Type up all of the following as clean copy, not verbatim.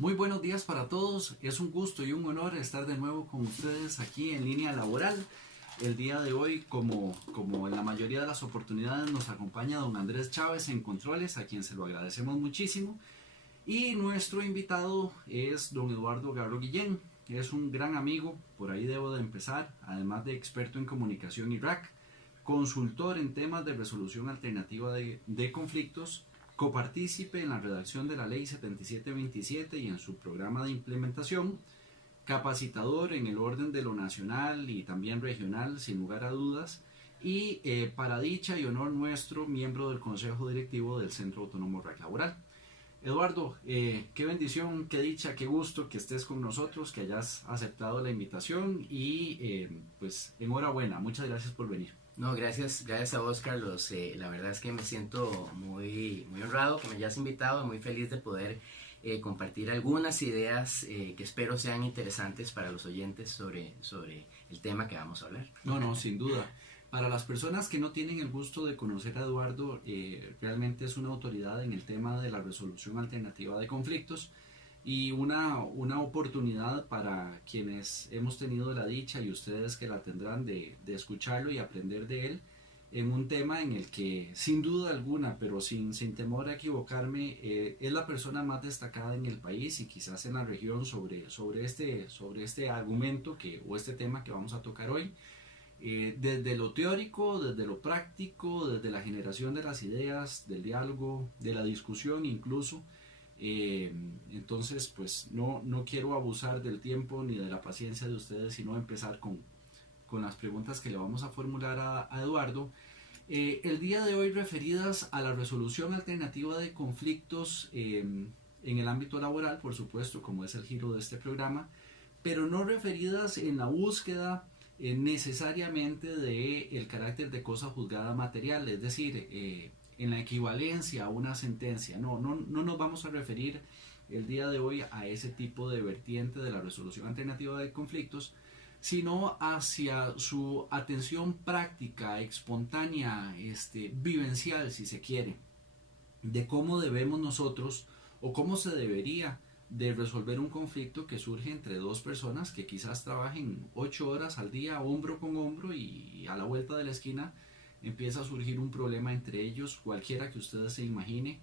Muy buenos días para todos, es un gusto y un honor estar de nuevo con ustedes aquí en Línea Laboral. El día de hoy, como en la mayoría de las oportunidades, nos acompaña don Andrés Chávez en Controles, a quien se lo agradecemos muchísimo. Y nuestro invitado es don Eduardo Garro Guillén, que es un gran amigo, por ahí debo de empezar, además de experto en comunicación y RAC, consultor en temas de resolución alternativa de conflictos, copartícipe en la redacción de la Ley 7727 y en su programa de implementación, capacitador en el orden de lo nacional y también regional, sin lugar a dudas, y para dicha y honor nuestro, miembro del Consejo Directivo del Centro Autónomo RAC Laboral. Eduardo, qué bendición, qué dicha, qué gusto que estés con nosotros, que hayas aceptado la invitación y pues enhorabuena, muchas gracias por venir. No, gracias a vos, Carlos. La verdad es que me siento muy honrado que me hayas invitado, muy feliz de poder compartir algunas ideas que espero sean interesantes para los oyentes sobre el tema que vamos a hablar. No, sin duda. Para las personas que no tienen el gusto de conocer a Eduardo, realmente es una autoridad en el tema de la resolución alternativa de conflictos y una oportunidad para quienes hemos tenido la dicha y ustedes que la tendrán de escucharlo y aprender de él en un tema en el que sin duda alguna, pero sin temor a equivocarme, es la persona más destacada en el país y quizás en la región sobre este argumento o este tema que vamos a tocar hoy. Desde lo teórico, desde lo práctico, desde la generación de las ideas, del diálogo, de la discusión incluso. Entonces, pues no quiero abusar del tiempo ni de la paciencia de ustedes, sino empezar con las preguntas que le vamos a formular a Eduardo. El día de hoy referidas a la resolución alternativa de conflictos en el ámbito laboral, por supuesto, como es el giro de este programa, pero no referidas en la búsqueda necesariamente del carácter de cosa juzgada material, es decir, en la equivalencia a una sentencia. No nos vamos a referir el día de hoy a ese tipo de vertiente de la resolución alternativa de conflictos, sino hacia su atención práctica, espontánea, vivencial, si se quiere, de cómo debemos nosotros o cómo se debería de resolver un conflicto que surge entre dos personas que quizás trabajen 8 horas al día, hombro con hombro, y a la vuelta de la esquina empieza a surgir un problema entre ellos, cualquiera que ustedes se imagine,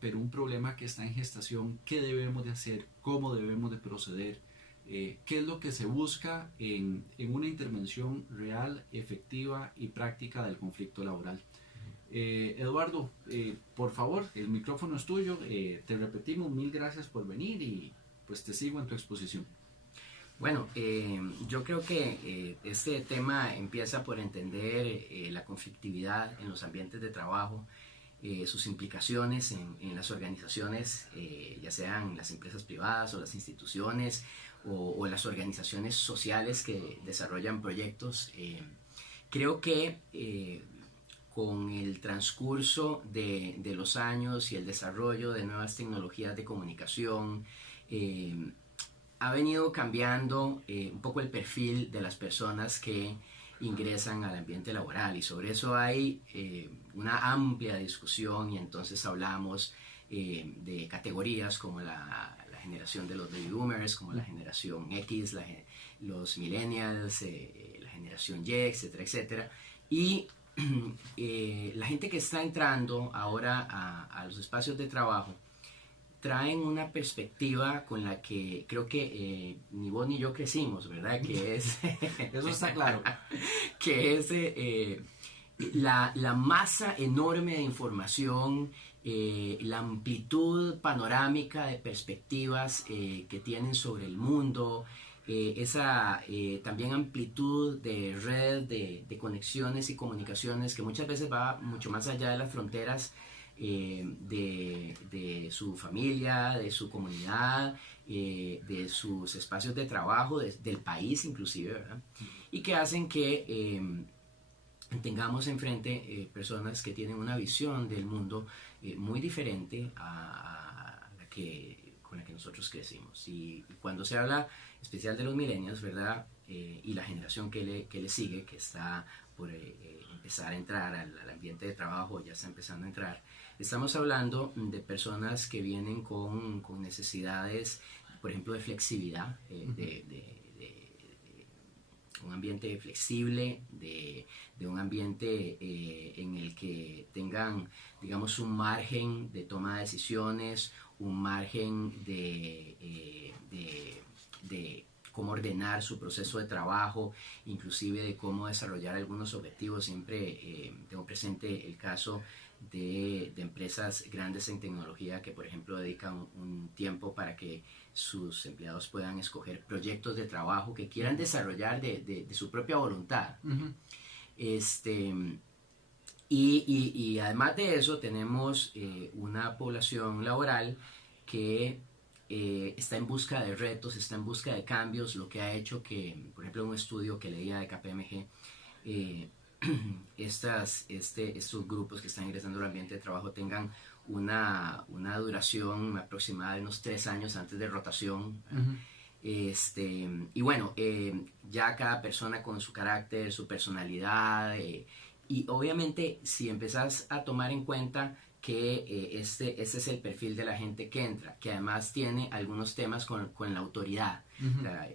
pero un problema que está en gestación. ¿Qué debemos de hacer? ¿Cómo debemos de proceder? ¿Qué es lo que se busca en una intervención real, efectiva y práctica del conflicto laboral? Eduardo, por favor, el micrófono es tuyo. Te repetimos, mil gracias por venir y pues te sigo en tu exposición. Bueno, yo creo que este tema empieza por entender la conflictividad en los ambientes de trabajo, sus implicaciones en las organizaciones, ya sean las empresas privadas o las instituciones o las organizaciones sociales que desarrollan proyectos. Creo que con el transcurso de los años y el desarrollo de nuevas tecnologías de comunicación, ha venido cambiando un poco el perfil de las personas que ingresan al ambiente laboral, y sobre eso hay una amplia discusión, y entonces hablamos de categorías como la generación de los baby boomers, como la generación X, los millennials, la generación Y, etcétera, etcétera. Y la gente que está entrando ahora a los espacios de trabajo traen una perspectiva con la que creo que ni vos ni yo crecimos, ¿verdad? Que es eso está claro. Que es la masa enorme de información, la amplitud panorámica de perspectivas que tienen sobre el mundo, esa también amplitud de red de conexiones y comunicaciones que muchas veces va mucho más allá de las fronteras de su familia, de su comunidad, de sus espacios de trabajo, del país inclusive, ¿verdad? Y que hacen que tengamos enfrente personas que tienen una visión del mundo muy diferente a la con la que nosotros crecimos. Y cuando se habla especial de los millennials, ¿verdad? Y la generación que le sigue, que está por empezar a entrar al ambiente de trabajo, ya está empezando a entrar, estamos hablando de personas que vienen con necesidades, por ejemplo, de flexibilidad, un ambiente flexible, de un ambiente en el que tengan, digamos, un margen de toma de decisiones, un margen de cómo ordenar su proceso de trabajo, inclusive de cómo desarrollar algunos objetivos. Siempre tengo presente el caso de empresas grandes en tecnología que, por ejemplo, dedican un tiempo para que sus empleados puedan escoger proyectos de trabajo que quieran desarrollar de su propia voluntad. Uh-huh. Y además de eso tenemos una población laboral que está en busca de retos, está en busca de cambios, lo que ha hecho que, por ejemplo, un estudio que leía de KPMG, estos grupos que están ingresando al ambiente de trabajo tengan una duración aproximada de unos 3 años antes de rotación. Uh-huh. Y bueno, ya cada persona con su carácter, su personalidad, y obviamente si empezás a tomar en cuenta que este es el perfil de la gente que entra, que además tiene algunos temas con la autoridad, Uh-huh. o sea,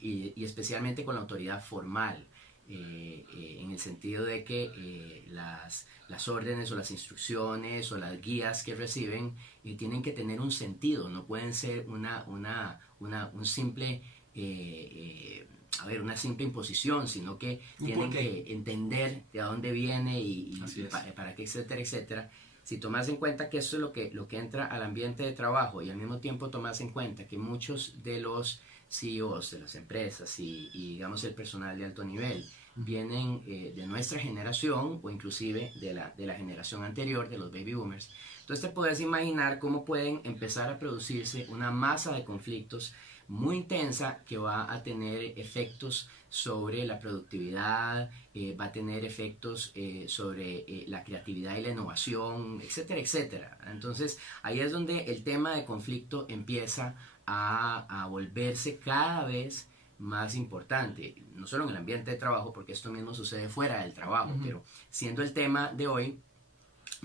y especialmente con la autoridad formal, en el sentido de que las órdenes o las instrucciones o las guías que reciben tienen que tener un sentido, no pueden ser un simple una simple imposición, sino que tienen que entender de dónde viene y para qué, etcétera, etcétera. Si tomas en cuenta que eso es lo que entra al ambiente de trabajo y al mismo tiempo tomas en cuenta que muchos de los CEOs de las empresas y digamos el personal de alto nivel vienen de nuestra generación o inclusive de la generación anterior, de los baby boomers, entonces te puedes imaginar cómo pueden empezar a producirse una masa de conflictos muy intensa que va a tener efectos sobre la productividad, va a tener efectos sobre la creatividad y la innovación, etcétera, etcétera. Entonces ahí es donde el tema de conflicto empieza a volverse cada vez más importante, no solo en el ambiente de trabajo, porque esto mismo sucede fuera del trabajo, uh-huh. Pero siendo el tema de hoy,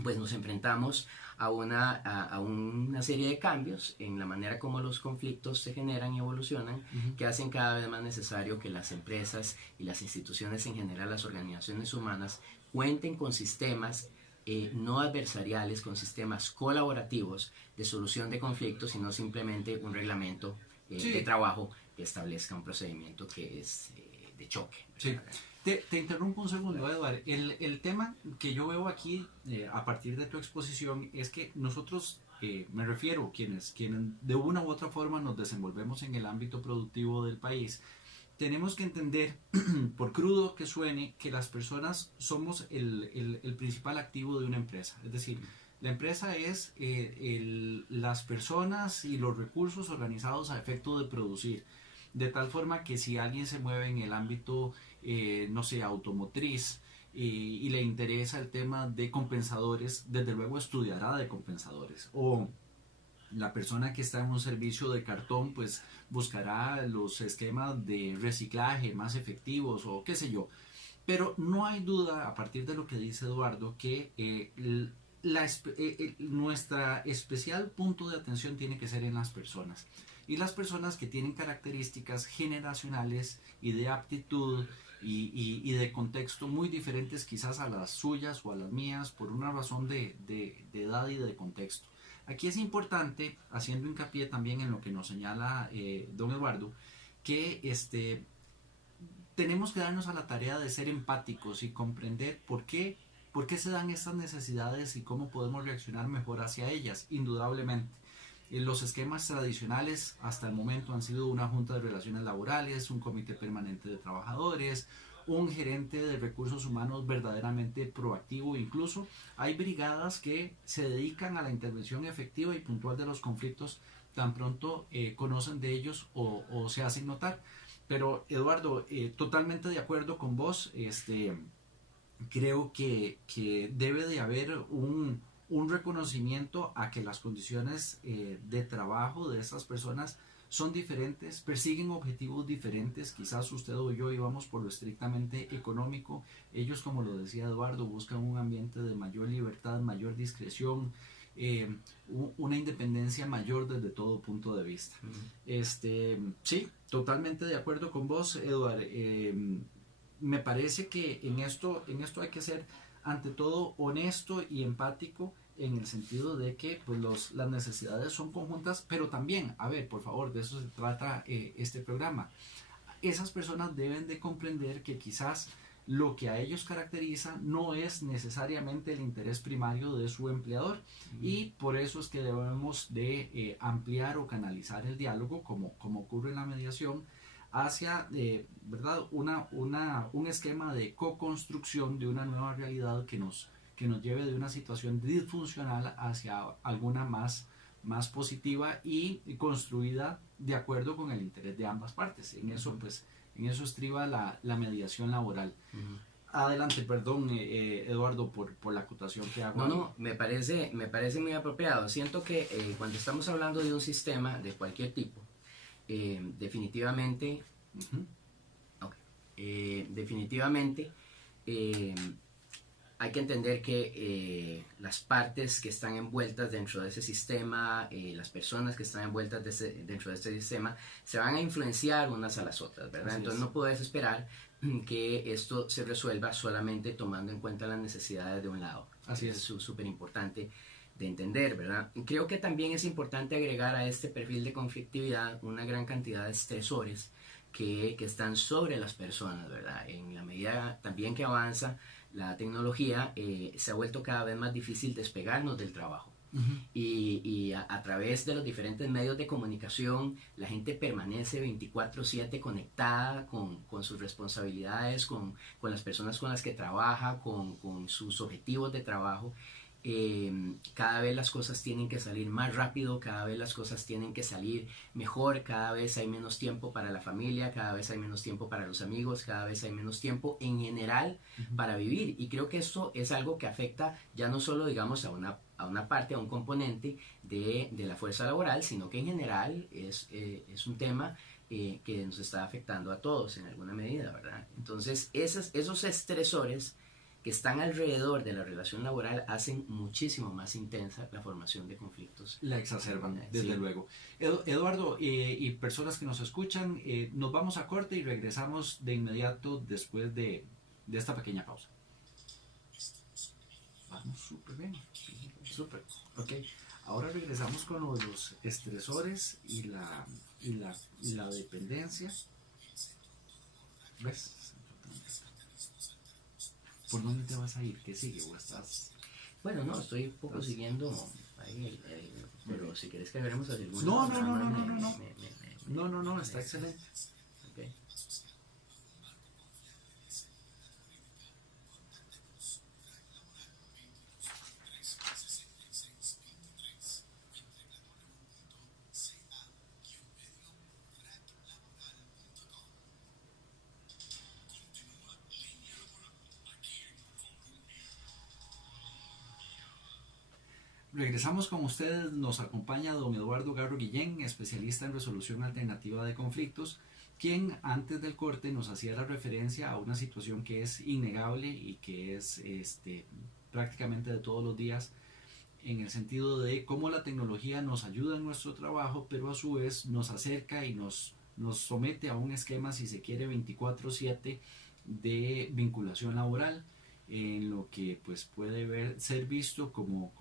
pues nos enfrentamos a una serie de cambios en la manera como los conflictos se generan y evolucionan, uh-huh. Que hacen cada vez más necesario que las empresas y las instituciones en general, las organizaciones humanas, cuenten con sistemas no adversariales, con sistemas colaborativos de solución de conflictos y no simplemente un reglamento de trabajo que establezca un procedimiento que es de choque. Sí. Te interrumpo un segundo, Eduardo. El tema que yo veo aquí, a partir de tu exposición, es que nosotros, me refiero, quienes de una u otra forma nos desenvolvemos en el ámbito productivo del país, tenemos que entender, por crudo que suene, que las personas somos el principal activo de una empresa. Es decir, la empresa es las personas y los recursos organizados a efecto de producir. De tal forma que si alguien se mueve en el ámbito, no sé, automotriz, y le interesa el tema de compensadores, desde luego estudiará de compensadores. O la persona que está en un servicio de cartón, pues buscará los esquemas de reciclaje más efectivos o qué sé yo. Pero no hay duda, a partir de lo que dice Eduardo, que nuestra especial punto de atención tiene que ser en las personas. Y las personas que tienen características generacionales y de aptitud y de contexto muy diferentes quizás a las suyas o a las mías por una razón de edad y de contexto. Aquí es importante, haciendo hincapié también en lo que nos señala don Eduardo, que tenemos que darnos a la tarea de ser empáticos y comprender por qué se dan estas necesidades y cómo podemos reaccionar mejor hacia ellas, indudablemente. Los esquemas tradicionales hasta el momento han sido una junta de relaciones laborales, un comité permanente de trabajadores, un gerente de recursos humanos verdaderamente proactivo. Incluso hay brigadas que se dedican a la intervención efectiva y puntual de los conflictos tan pronto conocen de ellos o se hacen notar. Pero Eduardo, totalmente de acuerdo con vos, creo que debe de haber un un reconocimiento a que las condiciones de trabajo de estas personas son diferentes, persiguen objetivos diferentes. Quizás usted o yo íbamos por lo estrictamente económico. Ellos, como lo decía Eduardo, buscan un ambiente de mayor libertad, mayor discreción, una independencia mayor desde todo punto de vista. Sí, totalmente de acuerdo con vos, Eduardo. Me parece que en esto hay que ser ante todo honesto y empático, en el sentido de que pues las necesidades son conjuntas, pero también, a ver, por favor, de eso se trata este programa. Esas personas deben de comprender que quizás lo que a ellos caracteriza no es necesariamente el interés primario de su empleador, y por eso es que debemos de ampliar o canalizar el diálogo, como ocurre en la mediación, hacia ¿verdad? Un esquema de co-construcción de una nueva realidad que nos lleve de una situación disfuncional hacia alguna más positiva y construida de acuerdo con el interés de ambas partes. En eso, pues, en eso estriba la mediación laboral. Adelante, perdón, Eduardo, por la acotación que hago. No, me parece muy apropiado. Siento que cuando estamos hablando de un sistema de cualquier tipo, definitivamente, hay que entender que las partes que están envueltas dentro de ese sistema, las personas que están envueltas dentro de este sistema, se van a influenciar unas a las otras, ¿verdad? Entonces no puedes esperar que esto se resuelva solamente tomando en cuenta las necesidades de un lado. Así es. Es súper importante de entender, ¿verdad? Creo que también es importante agregar a este perfil de conflictividad una gran cantidad de estresores que están sobre las personas, ¿verdad? En la medida también que avanza la tecnología, se ha vuelto cada vez más difícil despegarnos del trabajo. Y a través de los diferentes medios de comunicación, la gente permanece 24/7 conectada con sus responsabilidades, con las personas con las que trabaja, con sus objetivos de trabajo. Cada vez las cosas tienen que salir más rápido, cada vez las cosas tienen que salir mejor, cada vez hay menos tiempo para la familia, cada vez hay menos tiempo para los amigos, cada vez hay menos tiempo en general para vivir. Y creo que esto es algo que afecta ya no solo, digamos, a una parte, a un componente de la fuerza laboral, sino que en general es un tema que nos está afectando a todos en alguna medida, ¿verdad? Entonces esos estresores que están alrededor de la relación laboral hacen muchísimo más intensa la formación de conflictos. La exacerban, desde luego. Eduardo, y personas que nos escuchan, nos vamos a corte y regresamos de inmediato después de esta pequeña pausa. Vamos súper bien, súper. Ok, ahora regresamos con los estresores y la dependencia. ¿Ves? ¿Por dónde te vas a ir? ¿Qué sigue? ¿O estás...? Bueno, no, estoy un poco siguiendo ahí, pero si quieres que veremos a alguna... No, está excelente. Okay. Regresamos con ustedes, nos acompaña don Eduardo Garro Guillén, especialista en resolución alternativa de conflictos, quien antes del corte nos hacía la referencia a una situación que es innegable y que es prácticamente de todos los días, en el sentido de cómo la tecnología nos ayuda en nuestro trabajo, pero a su vez nos acerca y nos somete a un esquema, si se quiere, 24/7 de vinculación laboral, en lo que pues puede ser visto como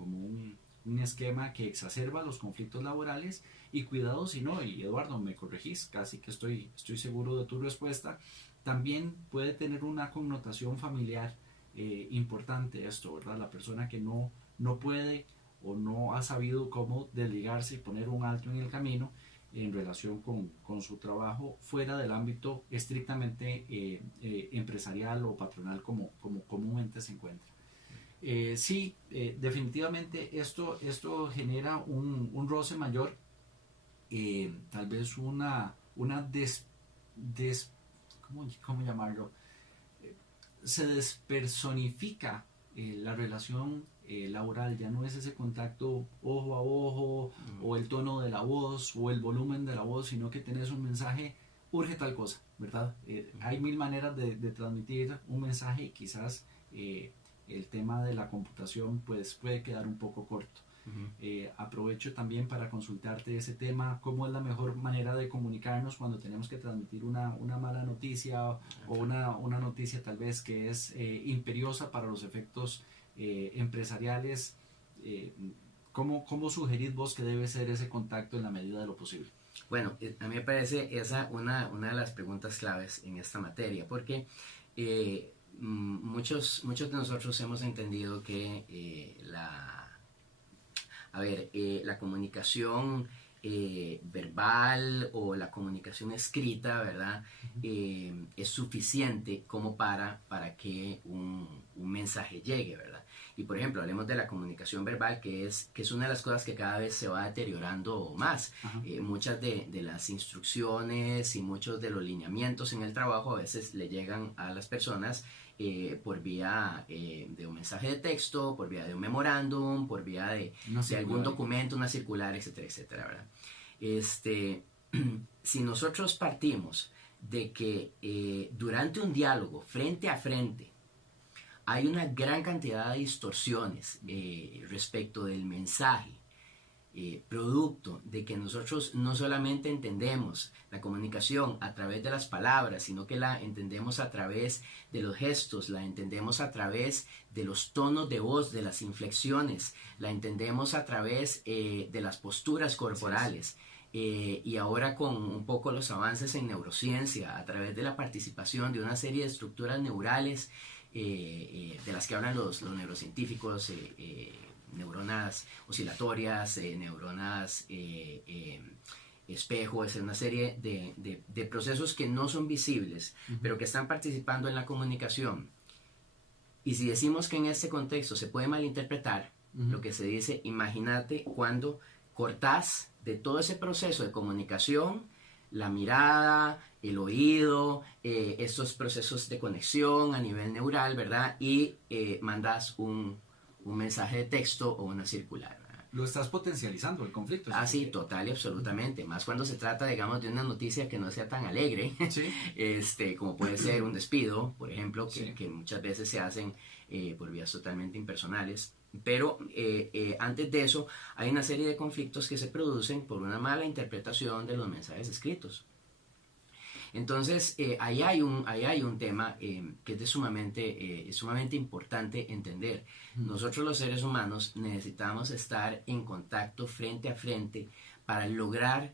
un esquema que exacerba los conflictos laborales. Y cuidado si no, y Eduardo, me corregís, casi que estoy seguro de tu respuesta, también puede tener una connotación familiar importante esto, ¿verdad? La persona que no puede o no ha sabido cómo desligarse y poner un alto en el camino en relación con su trabajo fuera del ámbito estrictamente empresarial o patronal como comúnmente se encuentra. Sí, definitivamente esto genera un roce mayor, tal vez una ¿cómo llamarlo? Se despersonifica la relación laboral, ya no es ese contacto ojo a ojo, o el tono de la voz, o el volumen de la voz, sino que tenés un mensaje, urge tal cosa, ¿verdad? Hay mil maneras de transmitir un mensaje y quizás el tema de la computación pues puede quedar un poco corto. Aprovecho también para consultarte ese tema, cómo es la mejor manera de comunicarnos cuando tenemos que transmitir una mala noticia o una noticia tal vez que es imperiosa para los efectos empresariales. ¿Cómo sugerís vos que debe ser ese contacto en la medida de lo posible? Bueno, a mí me parece esa una de las preguntas claves en esta materia, porque muchos de nosotros hemos entendido que la comunicación verbal o la comunicación escrita, ¿verdad? Es suficiente como para que un mensaje llegue, ¿verdad? Y por ejemplo, hablemos de la comunicación verbal, que es una de las cosas que cada vez se va deteriorando más. Muchas de las instrucciones y muchos de los lineamientos en el trabajo a veces le llegan a las personas por vía de un mensaje de texto, por vía de un memorándum, por vía de algún documento, una circular, etcétera, etcétera, ¿verdad? Si nosotros partimos de que durante un diálogo frente a frente hay una gran cantidad de distorsiones respecto del mensaje, producto de que nosotros no solamente entendemos la comunicación a través de las palabras, sino que la entendemos a través de los gestos, la entendemos a través de los tonos de voz, de las inflexiones, la entendemos a través de las posturas corporales. Y ahora con un poco los avances en neurociencia, a través de la participación de una serie de estructuras neurales de las que hablan los neurocientíficos, neuronas oscilatorias, neuronas espejo, es una serie de procesos que no son visibles, pero que están participando en la comunicación. Y si decimos que en este contexto se puede malinterpretar, lo que se dice, imagínate cuando cortás de todo ese proceso de comunicación la mirada, el oído, estos procesos de conexión a nivel neural, ¿verdad? Y mandas un mensaje de texto o una circular, ¿verdad? Lo estás potencializando el conflicto. Sí, total y absolutamente. Más cuando se trata, digamos, de una noticia que no sea tan alegre, ¿sí? Como puede ser un despido, por ejemplo, que muchas veces se hacen por vías totalmente impersonales. Pero antes de eso hay una serie de conflictos que se producen por una mala interpretación de los mensajes escritos. Entonces ahí hay un tema que es sumamente importante entender. Nosotros los seres humanos necesitamos estar en contacto frente a frente para lograr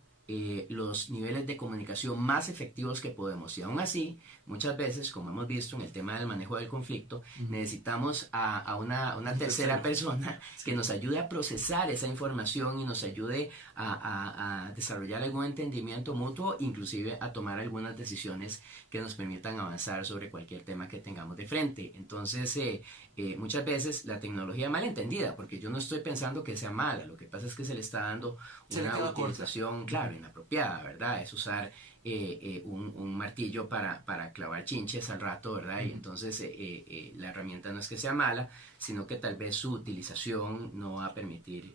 los niveles de comunicación más efectivos que podemos. Y aún así, muchas veces, como hemos visto en el tema del manejo del conflicto, necesitamos a una tercera persona que nos ayude a procesar esa información y nos ayude a desarrollar algún entendimiento mutuo, inclusive a tomar algunas decisiones que nos permitan avanzar sobre cualquier tema que tengamos de frente. Entonces, muchas veces la tecnología mal entendida, porque yo no estoy pensando que sea mala, lo que pasa es que se le está dando una utilización, claro, inapropiada, ¿verdad? Es usar un martillo para clavar chinches al rato, ¿verdad? Y entonces la herramienta no es que sea mala, sino que tal vez su utilización no va a permitir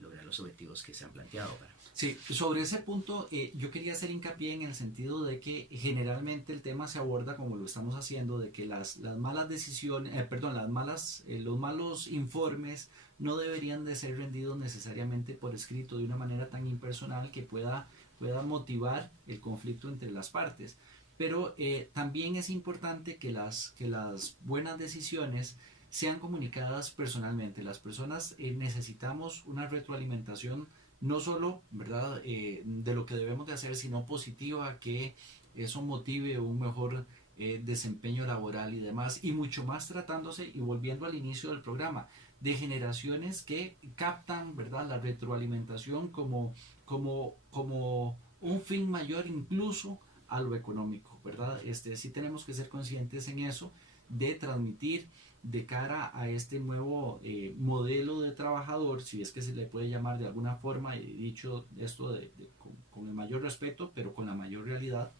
lograr los objetivos que se han planteado. Sí, sobre ese punto yo quería hacer hincapié en el sentido de que generalmente el tema se aborda como lo estamos haciendo, de que las malas decisiones, los malos informes no deberían de ser rendidos necesariamente por escrito de una manera tan impersonal que pueda motivar el conflicto entre las partes. Pero también es importante que las buenas decisiones sean comunicadas personalmente. Las personas necesitamos una retroalimentación no solo, ¿verdad?, de lo que debemos de hacer, sino positiva, que eso motive un mejor desempeño laboral y demás, y mucho más tratándose, y volviendo al inicio del programa, de generaciones que captan, ¿verdad?, la retroalimentación como un fin mayor incluso a lo económico, ¿verdad? Sí tenemos que ser conscientes en eso, de transmitir de cara a este nuevo modelo de trabajador, si es que se le puede llamar de alguna forma, y dicho esto con el mayor respeto, pero con la mayor realidad,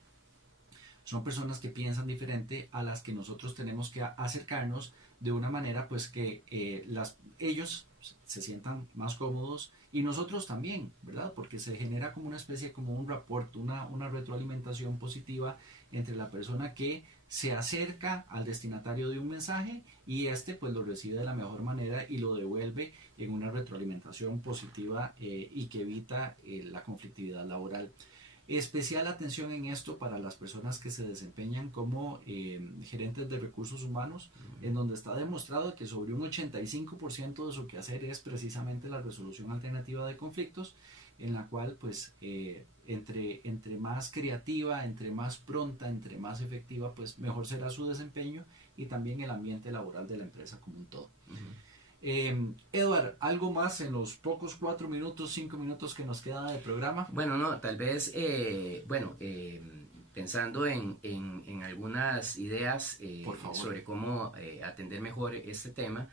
son personas que piensan diferente a las que nosotros tenemos que acercarnos de una manera pues que ellos se sientan más cómodos y nosotros también, ¿verdad? Porque se genera como una especie, como un rapport, una retroalimentación positiva entre la persona que se acerca al destinatario de un mensaje y pues lo recibe de la mejor manera y lo devuelve en una retroalimentación positiva y que evita la conflictividad laboral. Especial atención en esto para las personas que se desempeñan como gerentes de recursos humanos, en donde está demostrado que sobre un 85% de su quehacer es precisamente la resolución alternativa de conflictos, en la cual pues entre más creativa, entre más pronta, entre más efectiva, pues mejor será su desempeño y también el ambiente laboral de la empresa como un todo. Edward, ¿algo más en los pocos 4 minutos, 5 minutos que nos queda de programa? Bueno, no, tal vez, pensando en algunas ideas sobre cómo atender mejor este tema,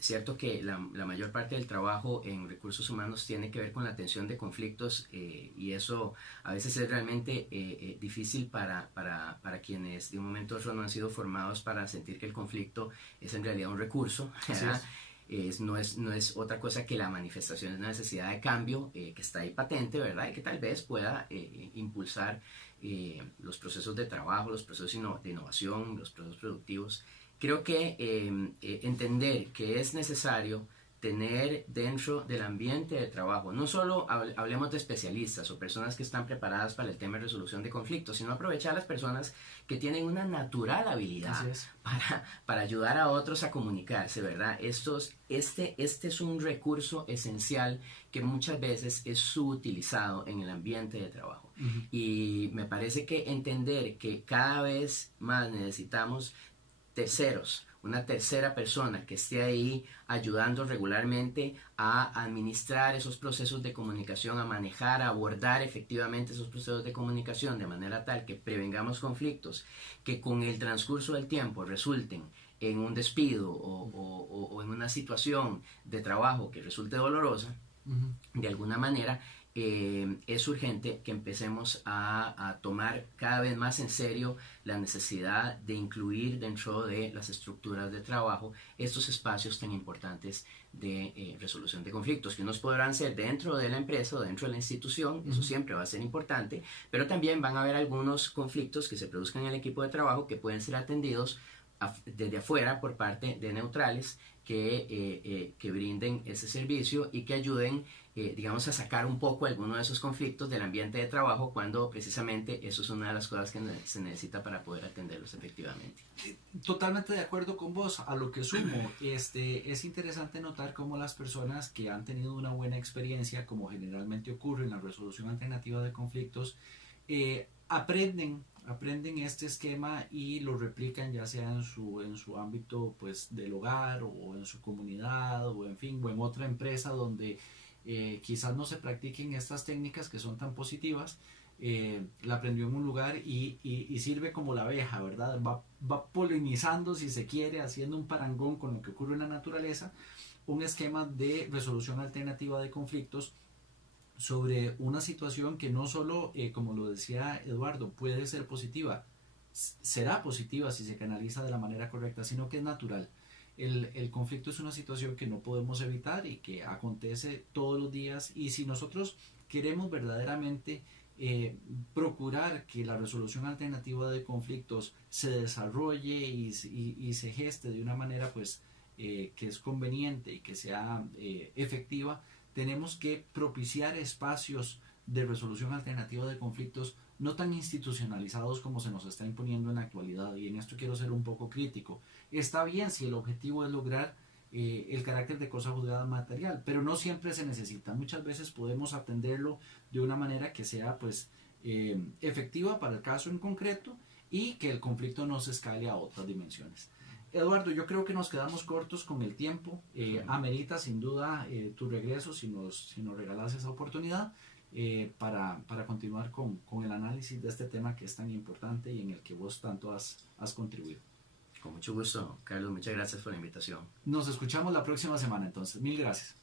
cierto que la mayor parte del trabajo en recursos humanos tiene que ver con la atención de conflictos y eso a veces es realmente difícil para quienes de un momento a otro no han sido formados para sentir que el conflicto es en realidad un recurso, ¿verdad? No es otra cosa que la manifestación de una necesidad de cambio que está ahí patente, ¿verdad? Y que tal vez pueda impulsar los procesos de trabajo, los procesos de innovación, los procesos productivos. Creo que entender que es necesario tener dentro del ambiente de trabajo, no solo hablemos de especialistas o personas que están preparadas para el tema de resolución de conflictos, sino aprovechar a las personas que tienen una natural habilidad para ayudar a otros a comunicarse, ¿verdad? Este es un recurso esencial que muchas veces es subutilizado en el ambiente de trabajo. Y me parece que entender que cada vez más necesitamos terceros, una tercera persona que esté ahí ayudando regularmente a administrar esos procesos de comunicación, a manejar, a abordar efectivamente esos procesos de comunicación de manera tal que prevengamos conflictos que con el transcurso del tiempo resulten en un despido o en una situación de trabajo que resulte dolorosa. De alguna manera es urgente que empecemos a tomar cada vez más en serio la necesidad de incluir dentro de las estructuras de trabajo estos espacios tan importantes de resolución de conflictos, que unos podrán ser dentro de la empresa o dentro de la institución, eso siempre va a ser importante, pero también van a haber algunos conflictos que se produzcan en el equipo de trabajo que pueden ser atendidos desde afuera por parte de neutrales que brinden ese servicio y que ayuden digamos a sacar un poco alguno de esos conflictos del ambiente de trabajo cuando precisamente eso es una de las cosas que se necesita para poder atenderlos efectivamente. Totalmente de acuerdo con vos. A lo que sumo, es interesante notar cómo las personas que han tenido una buena experiencia, como generalmente ocurre en la resolución alternativa de conflictos, aprenden este esquema y lo replican ya sea en su ámbito pues del hogar o en su comunidad o en fin o en otra empresa donde quizás no se practiquen estas técnicas que son tan positivas. La aprendió en un lugar y sirve como la abeja, ¿verdad? Va polinizando, si se quiere, haciendo un parangón con lo que ocurre en la naturaleza, un esquema de resolución alternativa de conflictos sobre una situación que no solo, como lo decía Eduardo, puede ser positiva, será positiva si se canaliza de la manera correcta, sino que es natural. El conflicto es una situación que no podemos evitar y que acontece todos los días, y si nosotros queremos verdaderamente procurar que la resolución alternativa de conflictos se desarrolle y se geste de una manera pues que es conveniente y que sea efectiva, tenemos que propiciar espacios de resolución alternativa de conflictos no tan institucionalizados como se nos está imponiendo en la actualidad, y en esto quiero ser un poco crítico. Está bien si el objetivo es lograr el carácter de cosa juzgada material, pero no siempre se necesita. Muchas veces podemos atenderlo de una manera que sea pues efectiva para el caso en concreto y que el conflicto no se escale a otras dimensiones. Eduardo, yo creo que nos quedamos cortos con el tiempo. Amerita sin duda tu regreso si nos regalas esa oportunidad para continuar con el análisis de este tema que es tan importante y en el que vos tanto has contribuido. Con mucho gusto, Carlos. Muchas gracias por la invitación. Nos escuchamos la próxima semana entonces. Mil gracias.